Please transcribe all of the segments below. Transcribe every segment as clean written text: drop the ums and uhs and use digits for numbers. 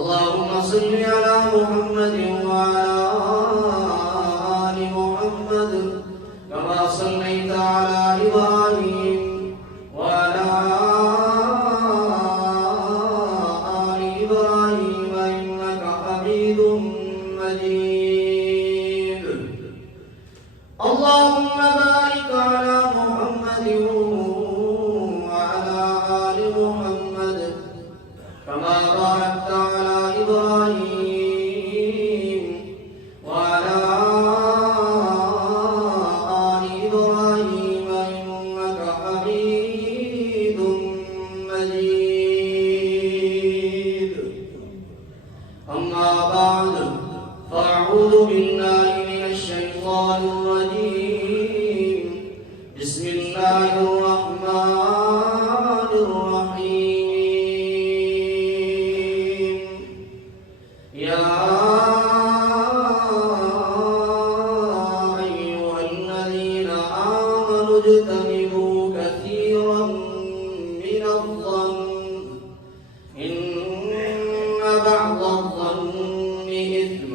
اللهم صل على محمد وعلى آل محمد كما صليت على إبراهيم وعلى آل إبراهيم إنك حميد مجيد. اللهم بارك على محمد وعلى آل محمد كما باركت على إبراهيم وعلى آل إبراهيم إنك حميد مجيد. أما بعد فأعوذ بالله من الشيطان الرجيم. بسم الله الرحمن الرحيم. يا أيها الذين آمنوا اجتنبوا كثيرا من الظن إن بعض الظن إثم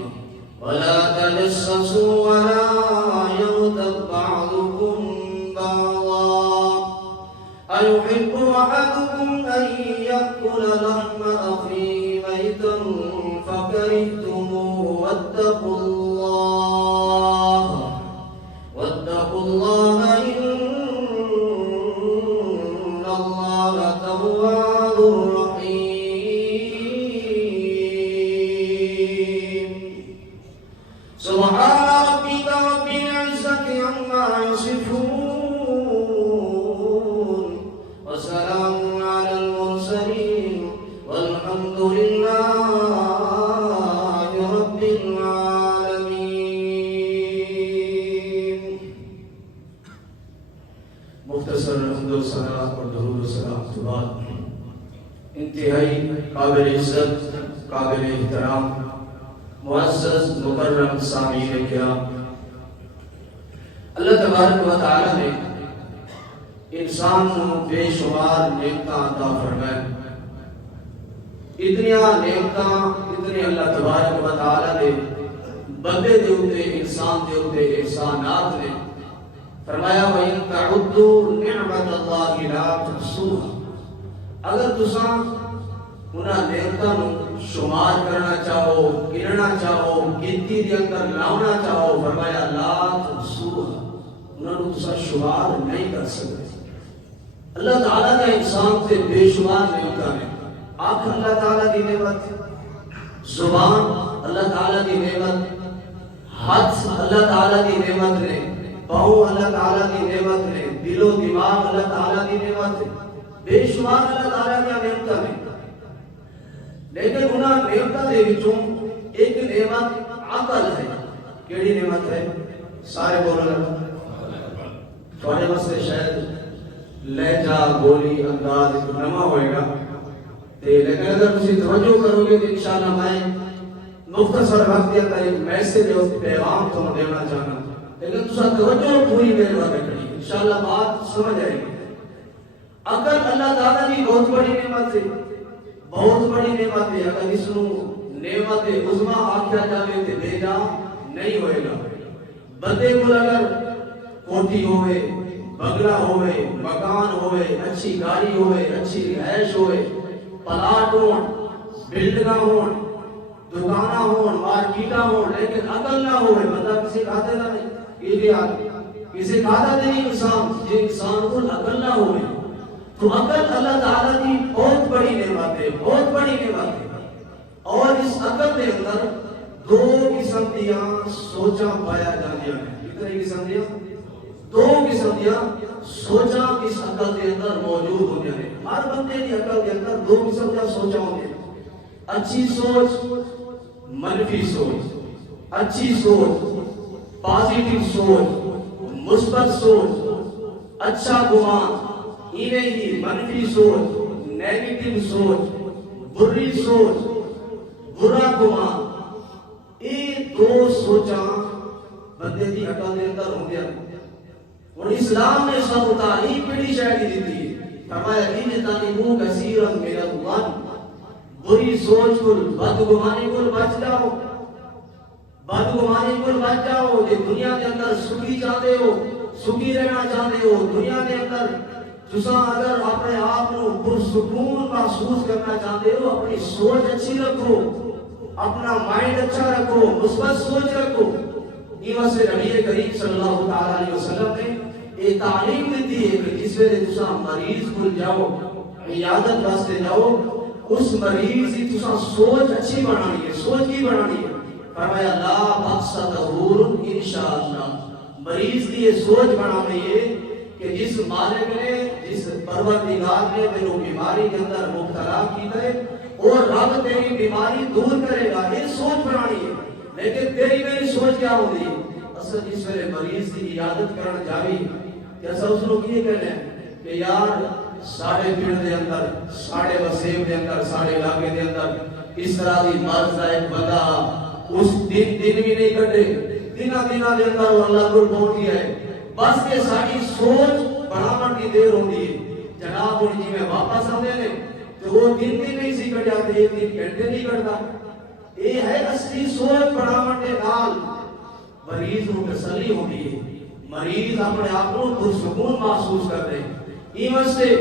ولا تجسسوا ولا يغتب بعضكم بعضا أيحب أحدكم أن يأكل لحم أخيه ميتا فكرهتموه واتقوا الله إن الله تواب رحيم. سبحان ربك رب العزة عما يصفون وسلام على المرسلين والحمد لله رب العالمين. مختصر حمد و ثنا اور درود و سلام کے بعد انتہائی قابل عزت، قابل احترام، معزز مکرم سامعین کرام، اللہ تبارک و تعالی نے انسان کو بے شمار نعمتاں عطا فرمائے. اتنی نعمتاں، اتنے اللہ تبارک و تعالی نے بندے دے اوتے، انسان دے اوتے احسانات نے فرمایا وَإِن تَعُدُّوا نِعْمَتَ اللَّهِ لَا تُحْصُوهَا. اگر تساں انہاں نعمتاں نوں شمار کرنا چاہو، گننا چاہو، گنتی دے اندر لاؤنا چاہو، فرمایا لا تحصوها، انہاں نوں تساں شمار نہیں کر سکتے. اللہ تعالیٰ نے انسان سے بے شمار نعمتاں نے. آنکھ اللہ تعالیٰ کی نعمت، زبان اللہ تعالیٰ کی نعمت، ہاتھ اللہ تعالیٰ کی نعمت نے، پاؤں اللہ تعالیٰ کی نعمت نے، دل و دماغ اللہ تعالیٰ کی نعمت ہے. بے شمار اللہ تعالیٰ کی نعمتاں نے. لیکن انہاں نعمتاں دے وچوں ایک نعمت عقل ہے. کیڑی نعمت ہے؟ سارے بولنا. تھوڑے واسطے شاید لہجہ، بولی، انداز نواں ہوئے گا، لیکن اگر تسی توجہ کرو گے تو انشاءاللہ میں مختصر وقت کے اندر ایک میسج اور پیغام تمہیں دینا چاہنا. لیکن تسا توجہ پوری میرے وقت کریں، انشاءاللہ بات سمجھ آئے گی. عقل اللہ تعالیٰ کی بہت بڑی نعمت ہے، بہت بڑی نعمت ہے. اگر اس نو نعمت عظمیٰ آکھیا جاوے تے بے جا نہیں ہوئے گا. بندے کو اگر کوٹھی ہوئے، بنگلہ ہوئے، مکان ہوئے، اچھی گاڑی ہوئے، اچھی رہائش ہوئے، پلاٹ ہون، بلڈنگاں ہون، دکاناں ہون، مارکیٹاں ہون، لیکن عقل نہ ہوئے، بندہ کسی کھاتے نہ نہیں. کسی کھاتا نہیں انسان، جو انسان کو عقل نہ ہوئے. تو عقل اللہ تعالیٰ کی بہت بڑی نعمت ہے، بہت بڑی نعمت ہے. اور اس عقل کے اندر دو قسم دیاں سوچاں پایا جاندیاں ہیں. کتنے قسم دیاں؟ دو قسم دیاں سوچاں اس عقل کے اندر موجود ہوندیاں ہیں. ہر بندے کی عقل کے اندر دو قسم دیاں سوچاں ہوندیاں ہیں. اچھی سوچ، منفی سوچ. اچھی سوچ، پازیٹیو سوچ، مثبت سوچ، اچھا گمان. انہیں ہی منفی سوچ، نیگیٹو سوچ، بری سوچ، برا گمان. یہ دو سوچاں بندے دی عقل دے اندر ہوندیاں. اور اسلام نے سب تعلیم کیڑی شے دی دتی ہے؟ فرمایا ان تنبو کثیرا من الظن، بری سوچ کو بدگمانی کو بچ جاؤ بدگمانی کو بچ جاؤ جے دنیا کے اندر سکھی چاہتے ہو سکھی رہنا چاہتے ہو دنیا کے اندر تساں اگر اپنے آپ کو پرسکون محسوس کرنا چاہتے ہو اپنی سوچ اچھی رکھو اپنا مائنڈ اچھا رکھو مثبت سوچ رکھو ایوہ سے نبی کریم صلی اللہ علیہ وسلم نے ایک تعلیم دیتی ہے کہ جس ویلے تساں مریض کو جاؤ عیادت واسطے جاؤ اس مریض کی تساں سوچ اچھی بنانی ہے سوچ کی بنانی ہے فرمایا لا بخص طہور انشاءاللہ مریض کی یہ سوچ بنانی ہے کہ جس مالک نے جس پروردگار نے تیرو بیماری کے اندر مبتلا کی ہے اور رب تیری بیماری دور کرے گا یہ سوچ بنانی ہے لیکن تیری میری سوچ کیا ہوگی اصل جس ویلے مریض کی عیادت کرنا جاوی کیسا اس لوگ یہ کہنے ہیں کہ یار ساڑھے پیڑ دے اندر ساڑھے وسیب دے اندر ساڑھے علاقے دے اندر اس طرح دی مرض دا ایک بندہ اس دن بھی نہیں کٹے دنہ دے اندر وہ اللہ کو پہنچ گیا ہے بس کے ساری سوچ بڑھامن کی دیر ہوتی ہے جناب ان جی میں واپس آتے ہیں تو وہ دن بھی نہیں سی کٹ جاتے ایک دن گھنٹے نہیں کرتا یہ ہے اصلی سوچ بڑھامن کے نال مریض کو تسلی ہوتی ہے مریض اپنے آپ کو پرسکون محسوس کرتے ہیں ایمن سے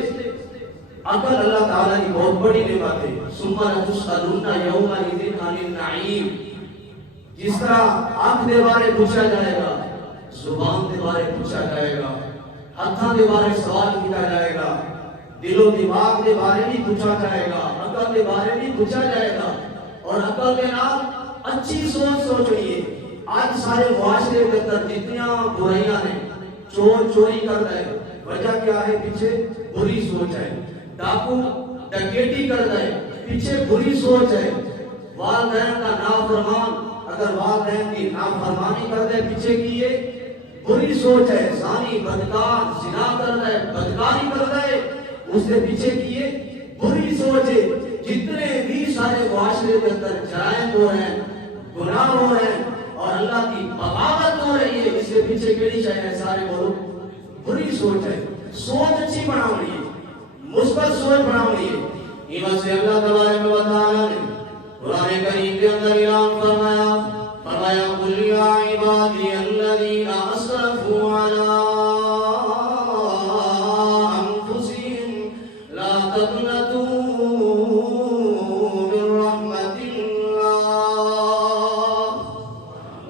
عقل اللہ تعالیٰ کی بہت بڑی نعمت ہے ثم لتسألن یومئذ عن النعیم جس طرح آنکھ کے بارے پوچھا جائے گا زبان کے بارے پوچھا جائے گا ہاتھوں کے بارے سوال کیا جائے گا دل و دماغ کے بارے بھی پوچھا جائے گا عقل کے بارے بھی پوچھا جائے گا اور عقل کے نام اچھی سوچ سوچنی ہے آج سارے معاشرے کے اندر جتنیاں برائیاں ہیں چور چوری کرتا ہے وجہ کیا ہے پیچھے بری سوچ ہے ڈاکو ڈکیٹی کرتا ہے پیچھے بری سوچ ہے والدین کا نافرمان اگر والدین کی نافرمانی کرتا ہے پیچھے کی یہ بری سوچ ہے زانی بدکار زنا کرتا ہے بدکاری کرتا ہے اس کے پیچھے کی یہ بری سوچ ہے جتنے بھی سارے معاشرے کے اندر جرائم ہو رہے ہیں گناہ ہو رہے ہیں اور اللہ کی بغاوت ہو رہی ہے اس کے پیچھے کیڑی چاہیے سارے بولو بری سوچ ہے سوچ اچھی بناونی ہے مثبت سوچ بناونی ہے ایمان سے اللہ تبارک و تعالی نے قرآن کریم کے اندر اعلان فرمایا قل یا عبادی الذین اسرفوا علی انفسهم لا تقنطوا من رحمت اللہ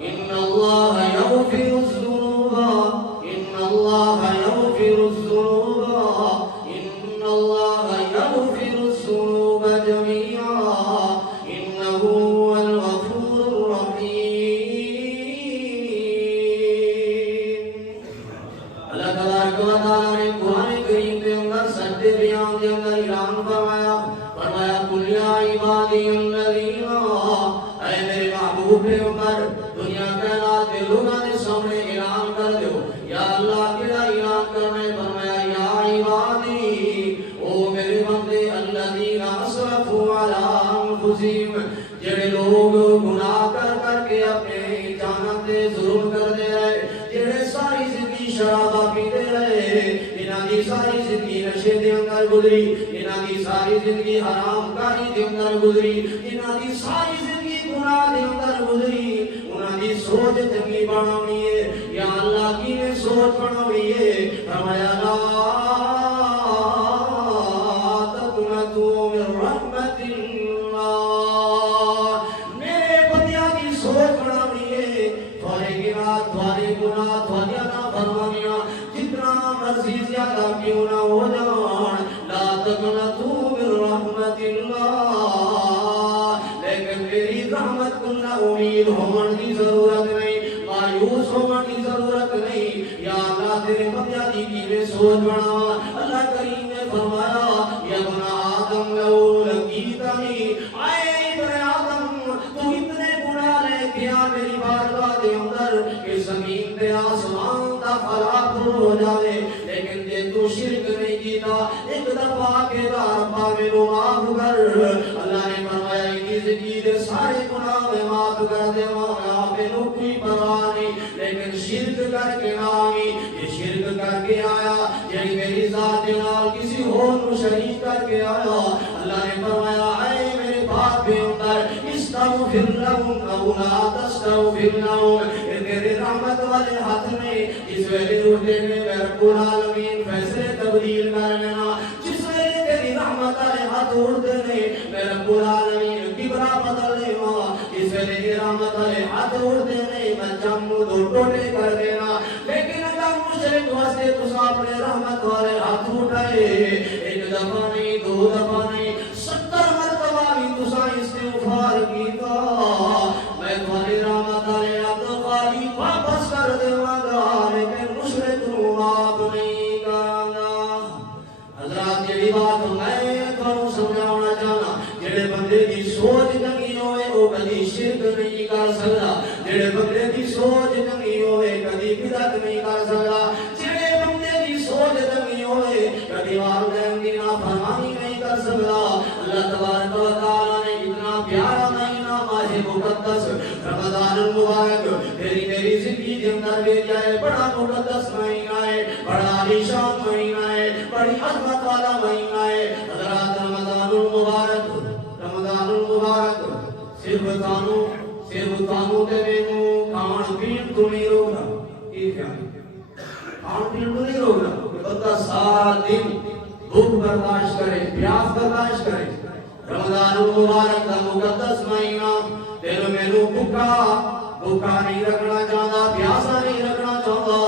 ان اللہ یغفر الذنوب ان اللہ یغفر الذنوب ان اللہ یغفر الذنوب جميعا انه هو الغفور الرحیم اللہ تبارک و تعالی نے قرآن کریم کے اندر سجدے بیان کے اندر اعلان فرمایا قل یا عبادی الذین اے میرے محبوب پیغمبر دنیا کائنات کے لوگوں کے سامنے اعلان کر دو یا اللہ کیڑا اعلان کرنے فرمایا یا عبادی او میرے بندے الذین اسرفوا علی انفسہم جڑے لوگ گناہ کر کے اپنے جانوں تے ظلم کرتے رہے جڑے ساری زندگی شرابہ پیتے رہے انہاں دی ساری زندگی نشے دے اندر گزری انہاں دی ساری زندگی حرام کاری دے اندر گزری انہاں دی ساری زندگی گناہ دے اندر گزری انہاں دی سوچ چنگی بناونی ہے یا اللہ کی نے سوچ بناونی ہے فرمایا لا تقنطوا من رحمت اللہ میرے بندیاں دی سوچ بناونی ہے تھوڑے گناہ تھوڑی نافرمانیاں جتنا مرضی زیادہ کیوں نہ ہو جان لا تقنطوا من رحمت اللہ لیکن میری رحمت کو نہ امید ہونے کی ضرورت نہیں مایوس ہونے کی ضرورت نہیں یا اللہ تیرے بندیاں دی کی سوچ بنا اللہ کریم نے فرمایا یا ابن آدم لو لقیتنی اے ابن آدم تو اتنے گناہ لے کیا میری بارگاہ دے اندر کہ زمین تے آسمان دا فراق ہو جائے لیکن جے تو شرک نہیں کیتا ایک دفعہ کے ربا میرے معاف کر اللہ نے فرمایا کہ زندگی دے سارے گناہ میں معاف کر دے مولا میرے کوئی پرواہ نہیں لیکن شرک کر کے نہ آئی یہ شرک کر کے آیا یعنی میری ذات نال کسی اور کو شریک کر کے آیا اللہ نے فرمایا اے میرے استغفر لهم او لا تستغفر لهم تیرے رحمت والے ہاتھ میں جس ویلے اٹھے میں رب العالمین فیصلے تبدیل کر لینا جس ویلے تیری رحمت والے ہاتھ اٹھتے میں رب العالمین کبرا بدل لینا جس ویلے کی رحمت والے ہاتھ اٹھتے میں جمع دو ٹوٹے کر دینا لیکن اللہ مشرک واسطے تو اپنے رحمت والے ہاتھ اٹھائے ایک دفعہ نہیں دو دفعہ نہیں 70 مرتبہ بھی تسا استغفار کیتا میں تمہاری رحمت والے ہاتھ خالی واپس کر دیواں گا لیکن مشرک نو معاف نہیں کراں گا حضرات جڑی بات میں تانوں سمجھاونا چاہنا جڑے بندے دی سوچ چنگی ہوئے او کبھی شرک نہیں کر سکدا جڑے بندے دی سوچ چنگی ہوئے کبھی بدعت نہیں کر سکدا جڑے بندے دی سوچ چنگی ہوئے کبھی والدین دی نافرمانی نہیں کر سکدا اللہ تبارک و تعالی نے اتنا پیارا مہینہ ماہ مقدس رمضان المبارک میری زندگی کے اندر بھیجا ہے بڑا مقدس مہینہ ہے بڑا عالیشان مہینہ ہے بڑی عظمت والا مہینہ ہے حضرات رمضان المبارک صرف تانوں تے مینوں کھان پین تو نہیں روکنا یہ خیال کھان پین تو نہیں روکنا بندہ سارا دن بھوک برداشت کرے پیاس برداشت کرے رمضان المبارک کا مقدس مہینہ دل میں بھوکا نہیں رکھنا چاہتا پیاسا نہیں رکھنا چاہتا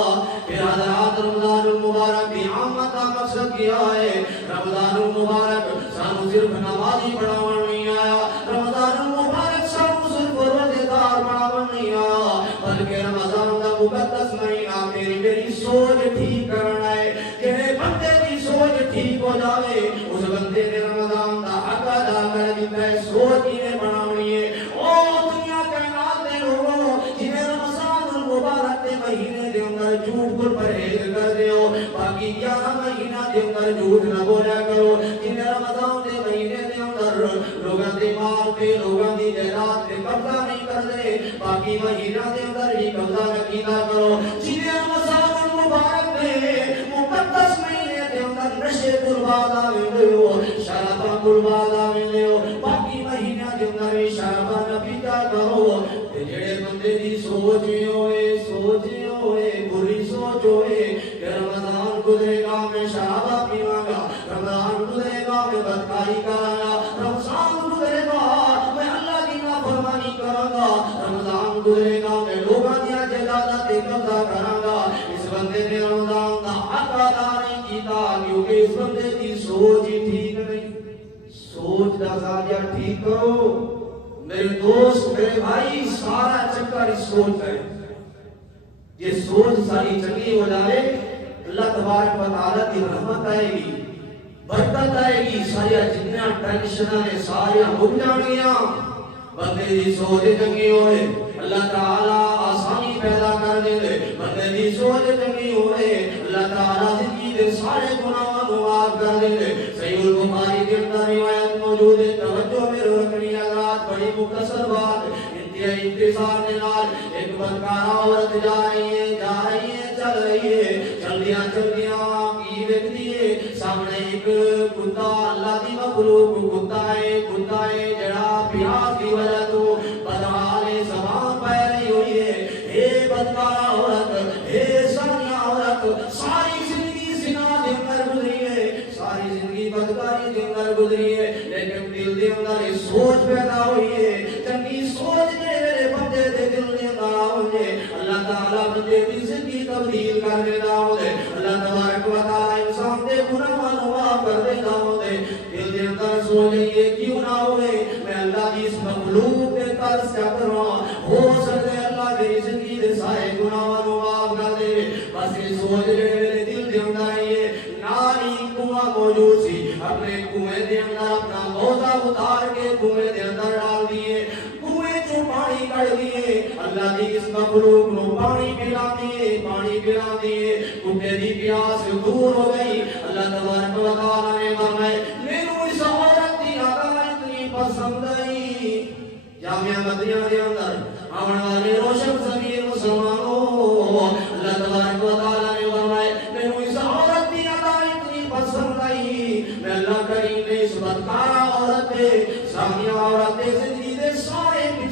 پھر حضرات رمضان المبارک کی آمد کا مقصد کیا ہے رمضان المبارک سانو صرف نمازی پڑھاون نہیں آیا رمضان المبارک سانو صرف روزےدار بناون نہیں آیا بلکہ رمضان کا مقدس مہینہ میری سوچ ٹھیک کرنا ہے کہ بندے کی سوچ ٹھیک ہو جائے اس بندے نے رمضان کا حق ادا کر دیتا ہے سوچ ہی نے بناونی ہے او دنیا کائنات دے لوگوں جنہیں رمضان المبارک کے مہینے دے اندر جھوٹ کو پرہیز کر دیو باقی 11 مہینہ دے اندر جھوٹ نہ بولا کرو جنہیں رمضان دے مہینے دے اندر لوگاں دے مال تے لوگاں دی جائیداد تے قبضہ نہیں کر دے باقی مہینہ دے اندر ہی قبضہ نہ کیتا کرو جنہیں رمضان المبارک دے مقدس مہینے دے اندر نشے قربان آویں ہو شراباں قربان آویں ہو باقی مہینہ دے اندر ہی شراباں نہ پیتا کرو تے جڑے بندے دی سوچ ہوئے بری سوچ ہوئے کہ رمضان گزرے گا میں شراباں پیواں گا رمضان گزرے گا میں بدکاری کراں گا رمضان گزرے گا میں اللہ کی نافرمانی کراں گا رمضان گزرے گا میں لوگاں دی جائیداد تے قبضہ کراں گا اس بندے نے رمضان دا حق ادا نہیں کیتا کیونکہ اس بندے دی سوچ ہی ٹھیک نہیں سوچ دا زاویہ ٹھیک کرو میرے دوست میرے بھائی سارا چکر اس سوچ ہے یہ سوچ ساری چنگی ہو جائے اللہ تبارک و تعالی کی رحمت آئے گی برکت آئے گی ساری جتنا ٹینشناں نے ساری ہٹ جانگیاں بندے دی سوچ چنگی ہوئے اللہ تعالی آسانی پیدا کر دے بندے دی سوچ چنگی ہوئے اللہ تعالی زندگی دے سارے گناہاں کو معاف کر دے صحیح البخاری کے اندر روایت موجود ہے توجہ میں رکھنی حضرات بڑی مختصر بات انتہائی اختصار کے نال ایک بدکار عورت جا رہی ہے چل رہی ہے چلدیاں کی ویکھدی ہے سامنے ایک کتا اللہ دی مخلوق کتا ہے جڑا پیاس کی وجہ تو بدحال زبان پہ رہی ہوئی ہے اے بدکار عورت اے سانیہ عورت ساری زندگی زنا دے اندر گزری ہے ساری زندگی بدکاری دے اندر گزری ہے لیکن دل دے اندر یہ سوچ پیدا ہوئی ہے چنگی سوچ کے میرے بندے دے دل دے اندر آؤں اللہ تعالیٰ بندے دی زندگی تبدیل کر دیتا ہوں اللہ تبارک و تعالیٰ انسان دے گناہ معاف کر دیتا ہوں دل دے اندر سوچ یہ کیوں نہ ہوئے میں اللہ کی اس مخلوق دے ترس کیا کروں ہو سکتے اللہ دے زندگی دے سارے گناہ معاف کر دے بس یہ سوچ میرے دل دے اندر یہ ناری کنواں موجود سی اپنے کنویں دے اندر اپنا موزہ اتار کے کنویں دے اندر ڈال دیے کنویں چوں پانی کڑ دیے اللہ دی اس مخلوق نو پانی پلا دیے کتے دی پیاس دور ہو گئی اللہ تبارک و تعالی نے فرمایا مینوں اس عورت دی ادا اتنی پسند آئی جامعہ مدینہ دے اندر آنے والے روشن ضمیر مسلمانوں اللہ تبارک و تعالی نے فرمایا مینوں اس عورت دی ادا اتنی پسند آئی میں اللہ کریم نے اس بدکار عورت دے سامنے عورت دے زندگی دے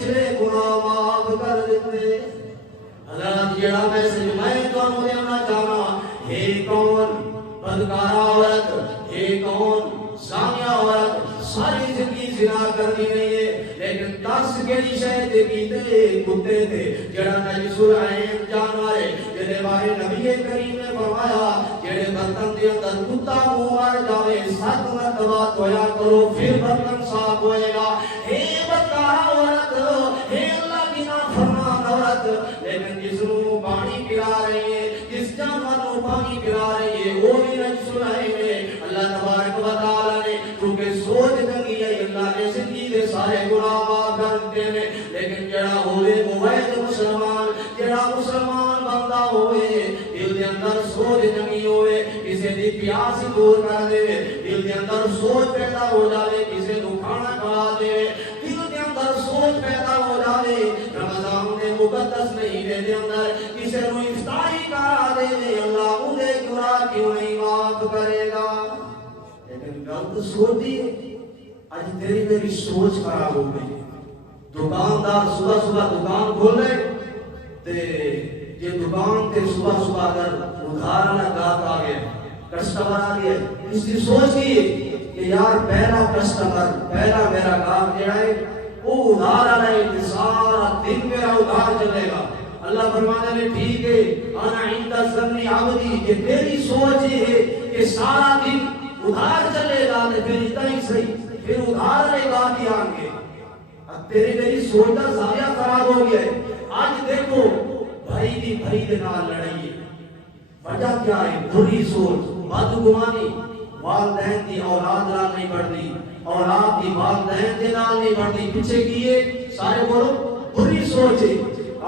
پچھلے گناہ معاف کر دیتے. حضرات جڑا میسج میں تانوں دینا چاہنا ہے کون بدکار عورت ہے کون زانیہ عورت ساری زندگی زنا کرنی نہیں ہے لیکن ترس کیڑی شے تے کیتے کتے تے جڑا نجس العین جانور ہے جے بارے نبی کریم نے فرمایا جڑے برتن دے اندر کتا منہ مار جاوے 7 مرتبہ دعا کرو پھر برتن صاف ہوئے گا. اے بدکار عورت اے اللہ کی نافرمان عورت لیکن جس نو پانی پلا رہی ہے جس جانور نو پانی پلا رہی ہے وہ بھی نجس العین ہے. اللہ تبارک و تعالی نے کیونکہ سوچ چنگی ہے اللہ نے زندگی دے سارے گناہ معاف کر دیتے ہیں لیکن جڑا ہوئے موحد مسلمان جڑا مسلمان بندہ ہوئے دل دے اندر سوچ چنگی ہوئے کسی دی پیاس دور کر دے دل دے اندر سوچ پیدا ہو جائے کسی نو کھانا کھلا دے دل دے اندر سوچ پیدا ہو جائے رمضان دے مقدس مہینے دے اندر کسی نو افطاری کرا دے اللہ انہیں گناہ کیوں نہیں معاف کرے گا. لیکن غلط سوچ دی آج تیری میری سوچ خراب ہو گئی. دکاندار صبح صبح دکان کھولے تے یہ دکان تے صبح صبح اگر ادھار نہ گاہک آ گیا کسٹمر آ گیا اس کی سوچ کی کہ یار پہلا کسٹمر پہلا میرا گاہک جو ہے وہ ادھار آ رہا ہے سارا دن میرا ادھار چلے گا. اللہ فرمانے میں ٹھیک ہے انا عند ظن عبدی کہ تیری سوچ یہ ہے کہ سارا دن ادھار چلے گا تو پھر اتنا ہی صحیح پھر ادھار لے گا کہ آنگے اب تیری میری سوچ کا زاویہ خراب ہو گیا ہے. آج دیکھو بھائی دی بھائی دے نال لڑائی وجہ کیا ہے بری سوچ بدگمانی والدین دی اولاد نال نہیں بڑھتی اولاد دی والدین دے نال نہیں بڑھتی پیچھے کیے سارے بولو بری سوچ ہے.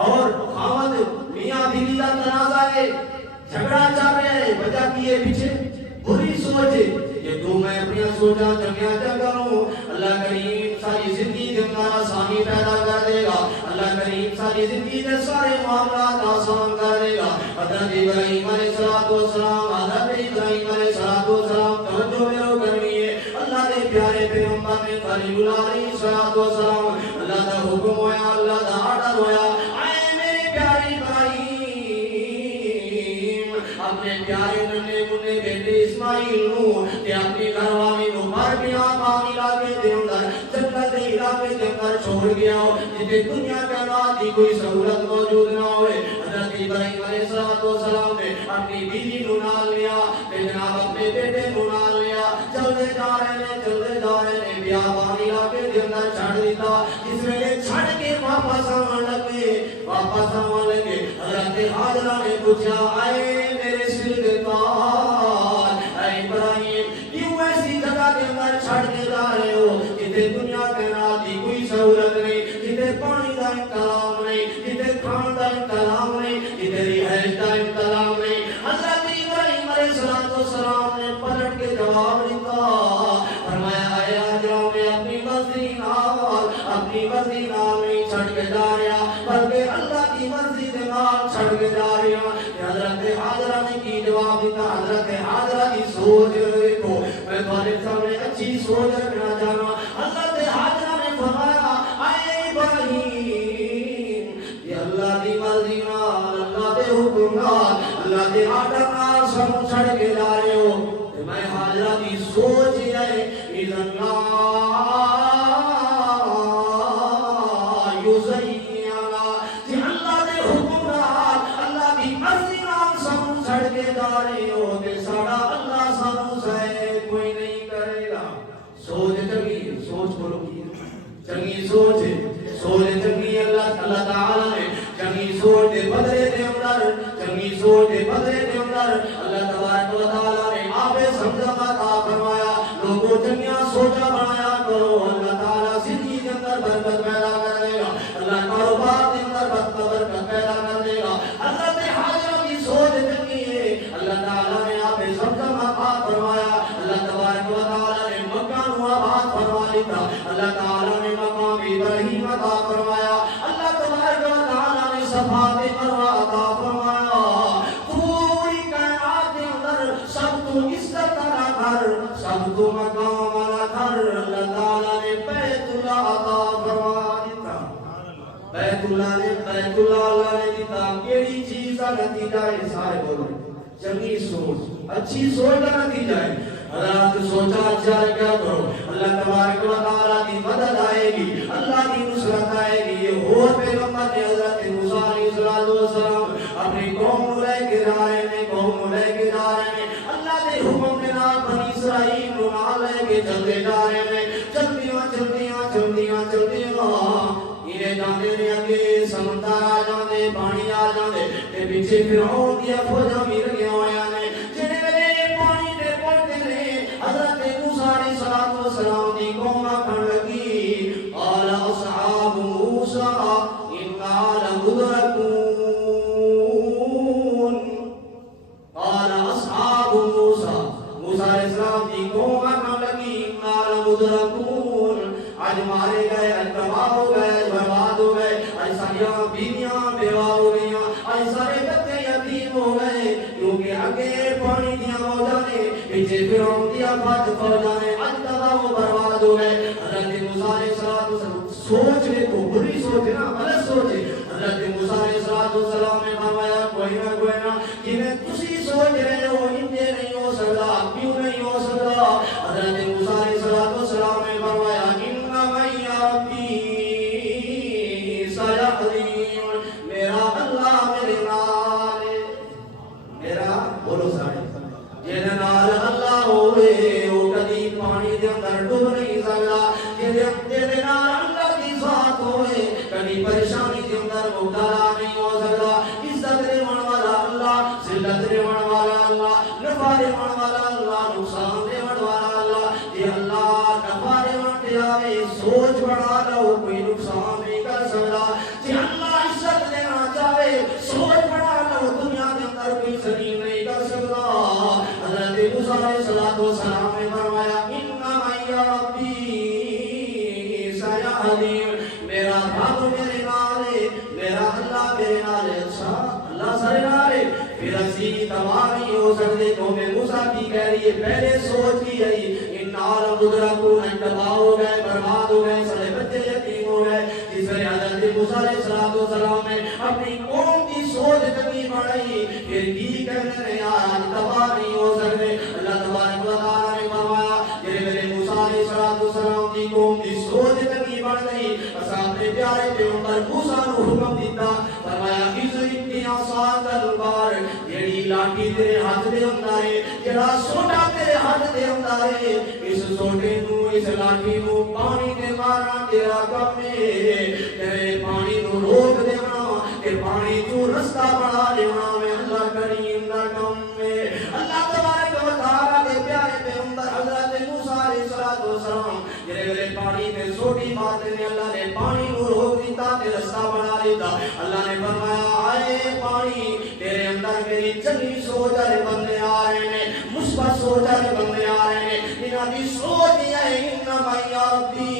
اور خاوند میاں بیوی کا تنازع ہے جھگڑا چل رہا ہے وجہ کیے پیچھے بری سوچ ہے. یہ تو میں اپنی سوچا چنگیا کروں اللہ کریم ساری زندگی کے اندر آسانی پیدا کر دے گا. اللہ کریم ساری زندگی کے سارے معاملات آسان کر دے گا. حضرت ابراہیم علیہ السلام حضرت ابراہیم علیہ السلام توجہ میرے کرنی ہے اللہ کے پیارے پیغمبر نے خلیل اللہ علیہ السلام اللہ کا حکم ہویا اللہ کا آرڈر ہویا اے میرے پیارے اپنے پیارے ننے منے بیٹے اسماعیل نو تے اپنی گھر والی نو مر گیا پانی علاقے دے اندر جنت دے علاقے دے اندر چھوڑ گیا جتے دنیا کے بعد دی کوئی سہولت موجود نہ ہوئے. حضرت ابراہیم علیہ السلام نے اپنی بیوی نو نال لیا تے جناب اپنے بیٹے نو نال لیا چلتے جا رہے نے بیابان علاقے دے اندر چھڑ دیتا. اس ویلے چھڑ کے واپس آون لگے حضرت حاجرہ نے پوچھا اے میرے سر دے تاج اے ابراہیم کیوں ایسی جگہ کے اندر چھڑ کے جا رہے ہو جتے دنیا کے نال دی کوئی سہولت نہیں جتے پانی دا انتظام نہیں جتے کھان دا انتظام نہیں جتے رہائش دا انتظام نہیں. حضرت ابراہیم علیہ السلام نے پلٹ کے جواب دیتا فرمایا اے حاجرہ میں اپنی مرضی نال نہیں چھڑ کے جا رہا بلکہ اللہ کی مرضی کے نال چھڑ کے جا رہا. حضرت حاجرہ نے کی جواب دیتا حضرت حاجرہ کی سوچ دیکھو میں تمہارے سامنے اچھی سوچ رکھنا چاہنا. حضرت حاجرہ نے فرمایا اے ابراہیم یہ اللہ کی مرضی نال اللہ دے حکم نال اللہ دے آرڈر نال سب چھڑ کے جا رہے ہو. میں حاجرہ کی سوچ ہے اذن چنگی سوچ چنگی اللہ تعالی نے چنگی سوچ دے بدلے دے اندر چنگی سوچ دے بدلے دے اندر اللہ تبارک و تعالی نے آپ سمجھا عطا فرمایا. لوگوں چنگیاں سوچا بنایا کرو اللہ تعالی زندگی کے اندر برکت پیدا کر دے گا. اللہ کاروبار کے اندر برکت پیدا کر دے گا. حضرت حاجرہ کی سوچ چنگی ہے اللہ تعالی نے آپ سمجھا عطا فرمایا. اللہ تبارک و تعالی نے مکہ نو آباد فرما دیتا. اللہ تعالی نے مقام ابراہیم عطا فرمایا. اللہ تبارک و تعالی نے صفات مروہ عطا فرمایا. پوری کائنات کے اندر سب تو عزت والا گھر سب تو مقام والا گھر اللہ تعالی نے بیت اللہ عطا فرما دیتا. اللہ اللہ نے دیتا کیڑی چیز کا نتیجہ ہے سارے بولو چنگی سوچ اچھی سوچ کا نتیجہ ہے حضرات سوچا اچھا کیا کرو اللہ تبارک و تعالیٰ کی مدد آئے گی اللہ کی نصرت آئے گی یہ اور پیغمبر نے حضرت موسیٰ علیہ السلام اپنی قوم لے کے جا رہے ہیں قوم لے کے جا رہے ہیں اللہ نے حکم کے نام بنی اسرائیل کو نہ لے کے چلتے جا رہے ہیں چلدیاں یہ جاندے نے اگے سمندر آ جاندے پانی آ جاندے تے پیچھے فرعون دی فوجاں بھی لگیاں ہویاں نے جڑے ویلے پانی دے پڑتے نے حضرت موسیٰ علیہ السلام دی قوم آکھن لگی قال اصحاب موسیٰ انا لمدرکون قال اصحاب موسیٰ موسیٰ علیہ السلام دی قوم آکھن لگی انا لمدرکون آج مارے گئے آج تباہ ہو گئے برباد ہو گئے آج ساریاں بیویاں بیوہ ہو گئیاں آج سارے بچے یتیم ہو گئے کیونکہ آگے پانی دیا موجہ نے پیچھے فرعون دیا فات فوجہ نے آج تباہ و برباد ہو گئے حضرت موسیٰ علیہ السلام سوچ لے کو بری سوچ نا غلط سوچے حضرت موسیٰ علیہ السلام نے فرمایا کوئی نہ جنہیں تسی سوچ رہے ہو انجے نہیں ہو سکتا کیوں نہیں ہو سکتا حضرت موسیٰ علیہ السلام نے فرمایا میرا اللہ میرے نال میرا بولو سارے جن نال اللہ ہوئے وہ کدی پانی دے اندر ڈوب نہیں سکتا جن نال اللہ کی ذات ہوئے کدی پریشانی دے اندر مبتلا نہیں ہو سکتا عزت دینے والا اللہ ذلت دینے والا اللہ نفع دینے والا اللہ نقصان دینے والا اللہ یہ اللہ نفع دینے آوے سوچ بنا لو کوئی نقصان نہیں کر سکتا جی اللہ عزت دینا چاہے سوچ بنا لو دنیا کے اندر کوئی زمین نہیں کر سکتا حضرت موسیٰ علیہ السلام نے فرمایا انما یا ربی سیہدین میرا رب میرے نالے میرا اللہ میرے نالے اچھا اللہ سارے نالے پھر اسی تباہ نہیں ہو سکتے قوم موسیٰ کی کہہ رہی ہے پہلے سوچ کی ہے انہا لمدرکون تباہ ہو گئے برباد ہو گئے سارے بچے یتیم ہو گئے جس میں حضرت موسیٰ علیہ السلام نے اپنی قوم کی سوچ تکی بڑھائی پھر کی کہنے رہے آج تباہ نہیں ہو سکتے اللہ تبارک و تعالیٰ نے فرمایا جنہیں میرے موسیٰ علیہ السلام کی قوم کی سوچ تکی بڑھ گئی بس اپنے پیارے پیغمبر موسیٰ نے حکم دیتا فرمایا اِذْرِبْ عَصَاكَ الْبَحْرَ جیڑی لاٹھی تیرے ہاتھ دے اندر ہے جڑا سوٹا تیرے ہاتھ دے اندر ہے اس سوٹے نو اس لاٹھی نو پانی دے مارنا تیرا کم ہے تیرے پانی نو روک دینا کہ پانی تو رستہ بنا دینا میں اللہ کریم دا کم ہے اللہ تبارک و تعالیٰ کے پیارے پیغمبر حضرت موسیٰ علیہ السلام جڑے ویلے پانی تے سوٹی مارتے نے اللہ نے پانی نو روک دیتا تے رستہ بنا دیتا اللہ نے فرمایا آئے پانی تیرے اندر میری چنگی سوچ والے بندے آ رہے ہیں مثبت سوچ والے بندے آ رہے ہیں انہاں دی سوچ یہ ہے انما یا ربی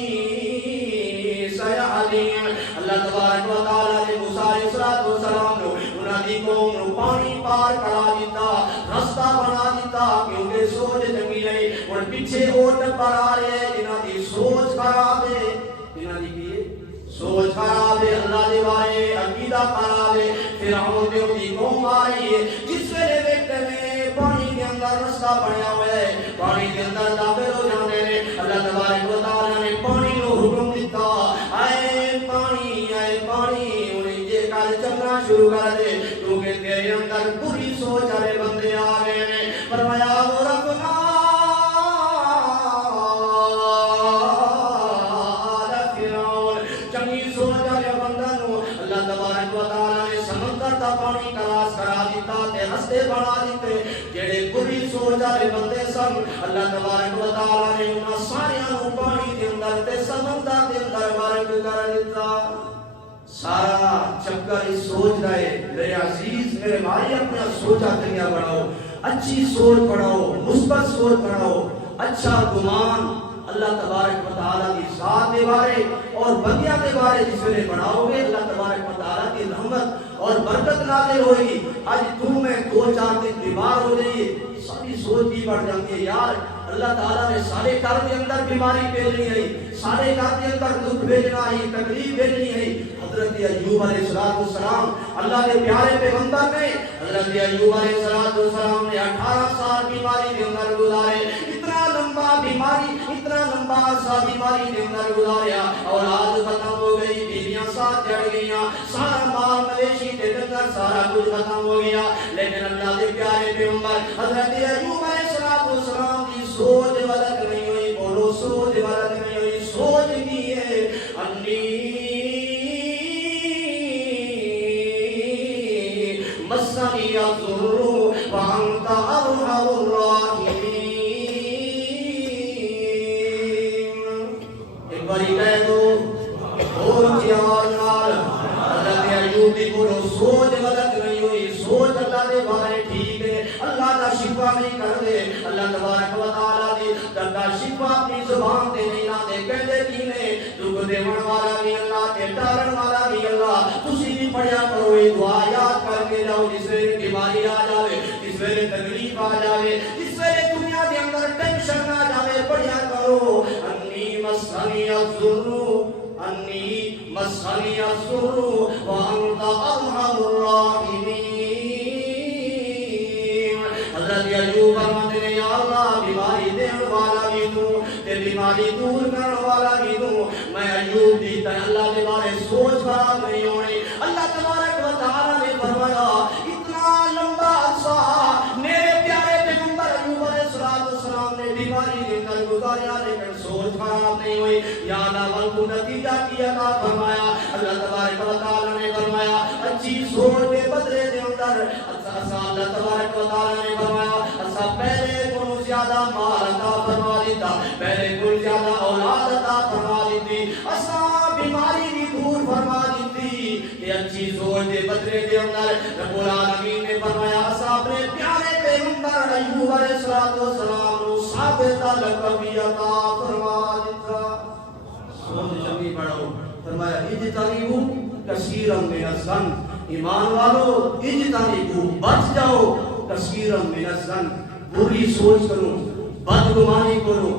سیہدین اللہ تبارک و تعالیٰ نے موسیٰ علیہ السلام کو انہاں دی قوم نو پانی پار کرا دیتا رستہ بنا دیتا کیونکہ سوچ چنگی نہیں اور پیچھے اوٹ پر آ رہے ہیں انہاں دی سوچ خراب ہے انہاں دی کی سوچ خراب ہے اللہ دے بارے عقیدہ خراب ہے فرعون دے دی قوم آ رہی ہے جس ویلے دیکھتے ہیں پانی کے اندر رستہ بنیا ہوا ہے پانی کے اندر داخل ہو جانے نے اللہ تبارک و تعالیٰ نے پانی کو حکم دیتا اے پانی انہیں یہ کل چلنا شروع کر دے کیونکہ تیرے اندر بری سوچ والے بندے آ گئے ہیں فرمایا وہ ربنا پانی کلاس کرا دیتا تے رستے بنا دیتے جڑے بری سوچ والے بندے سن اللہ تبارک و تعالیٰ نے انہاں ساریاں نو پانی دے اندر تے سمندر دے اندر غرق کر دیتا سارا چکر اس سوچ دا ہے میرے عزیز میرے بھائی اپنا سوچا تنیا بڑھاؤ اچھی سوچ بڑھاؤ مثبت سوچ بڑھاؤ اچھا گمان اللہ تبارک و تعالیٰ کی ذات کے بارے اور بندیاں کے بارے جس میں بڑھاؤ گے اللہ تبارک و تعالیٰ کی رحمت اور برکت نازل ہوئی آج تم میں 2-4 دن بیمار ہو جائیے ساری سوچ کی بڑھ جاتی ہے یار اللہ تعالیٰ نے سارے کار کے اندر بیماری پھیلی ہے سارے گھر کے اندر دکھ بھیجنا ہے، تکلیف بھیجنی ہے۔ حضرت ایوب علیہ السلام اللہ کے پیارے پیغمبر نے، حضرت ایوب علیہ السلام نے 18 سال بیماری کے اندر گزارے، اتنا لمبا بیماری، اتنا لمبا عرصہ بیماری کے اندر گزاریا، اولاد ختم ہو گئی، بیویاں ساتھ جڑ گئیاں، سارا مال مویشی تے ڈنگر سارا کچھ ختم ہو گیا، لیکن اللہ کے پیارے پیغمبر حضرت ایوب علیہ السلام کی سوچ غلط نہیں ہوئی، بولو سوچ غلط نہیں ہوئی، سوچ کی ہے انی مسنی الضر وانت ارحم الراحمین۔ ایک باری کہہ دو بہت ہی آواز نال، حضرت ایوب کی بولو سوچ غلط نہیں ہوئی، سوچ اللہ دے بارے ٹھیک ہے، اللہ دا شفا نہیں کر دے، اللہ تبارک و تعالیٰ دی دا شفا اپنی زبان تے نہیں لاندے، کہندے کی نے دکھ دیون والا بھی اللہ تے ٹالن والا بھی اللہ۔ تسی بھی پڑھیا کرو یہ دعا یاد کر کے جاؤ، جس ویلے بیماری آ جاوے، جس ویلے تکلیف آ جاوے، جس ویلے دنیا دے اندر ٹینشن آ جاوے، پڑھیا کرو انی مسنی الضر انی مسنی الضر وانت ارحم الراحمین۔ حضرت ایوب فرماتے ہیں یا اللہ بیماری دین والا بھی تو تے بیماری دور کرنے والا بھی تو، میں ایوب دی تے اللہ کے بارے سوچ خراب نہیں ہونی۔ اللہ تبارک و تعالیٰ نے فرمایا اتنا لمبا عرصہ میرے پیارے پیغمبر ایوب علیہ السلام نے بیماری کے اندر گزاریا، لیکن سوچ خراب نہیں ہوئی۔ یا اللہ کو نتیجہ کیا تھا فرمایا، اللہ تبارک و تعالیٰ نے فرمایا اچھی سوچ کے بدلے دے اندر اللہ تبارک و تعالیٰ نے فرمایا اسا پہلے کو زیادہ مال عطا فرما دیتا، پہلے کو زیادہ اولاد عطا فرما دیتی، اسا بیماری بھی دور فرما دیتی۔ یہ اچھی سوچ دے بدلے دے اندر رب العالمین نے فرمایا اسا اپنے پیارے پیغمبر ایوب علیہ السلام کو ثابت لقب عطا فرما دیتا۔ سوچ لمبی بڑھو، فرمایا اجتنبوا کثیرا من الظن، ایمان والو اجتنبوا بچ جاؤ کثیرا من الظن، بری سوچ کرو، بدگمانی کرو،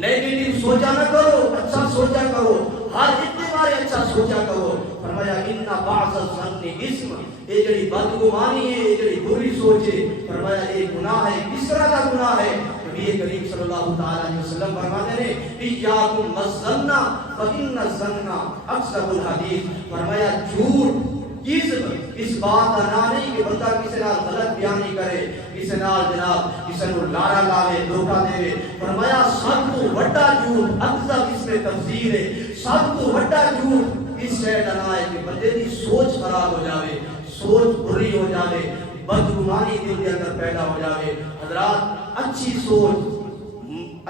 نیگیٹو سوچا نہ کرو، اچھا سوچا کرو، ہر اتنے بارے اچھا سوچا کرو۔ فرمایا ان بعض الظن اسم، یہ جڑی بدگمانی ہے، یہ جڑی بری سوچ ہے، فرمایا یہ گناہ ہے۔ کس طرح کا گناہ ہے؟ نبی کریم صلی اللہ تعالی علیہ وسلم فرماتے ہیں ایاکم الظن فإن الظن اکذب الحدیث، فرمایا جھوٹ کذب اس بات کا نام نہیں کہ بندہ کسی نال غلط بیانی کرے، کسی نال جناب کسی نو لارا لاوے، دھوکا دے۔ فرمایا سب تو بڑا جھوٹ اکذب اس میں تفسیر ہے، سب تو بڑا جھوٹ اس سے ڈرنا ہے کہ بندے دی سوچ خراب ہو جاوے، سوچ بری ہو جاوے، بدگمانی دل کے اندر پیدا ہو جاوے۔ حضرات اچھی سوچ،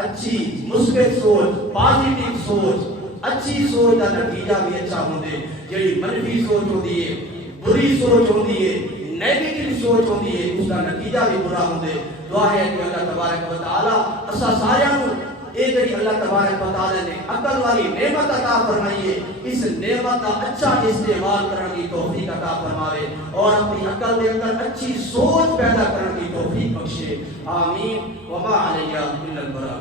اچھی مثبت سوچ، پازیٹیو سوچ، اچھی سوچ کا نتیجہ بھی اچھا ہوندے، جڑی منفی سوچ ہوندی ہے، بری سوچ ہوندی ہے، نیگیٹو سوچ ہوندی ہے، اس کا نتیجہ بھی برا ہوندے۔ دعا ہے کہ اللہ تبارک و تعالی اسا سارے نوں اے جڑی اللہ تبارک و تعالی نے عقل والی نعمت عطا فرمائی ہے، اس نعمت کا اچھا استعمال کرنے کی توفیق عطا فرمائے اور اپنی عقل کے اندر اچھی سوچ پیدا کرنے کی توفیق بخشے۔ آمین۔ وما علیہ الا البلاغ۔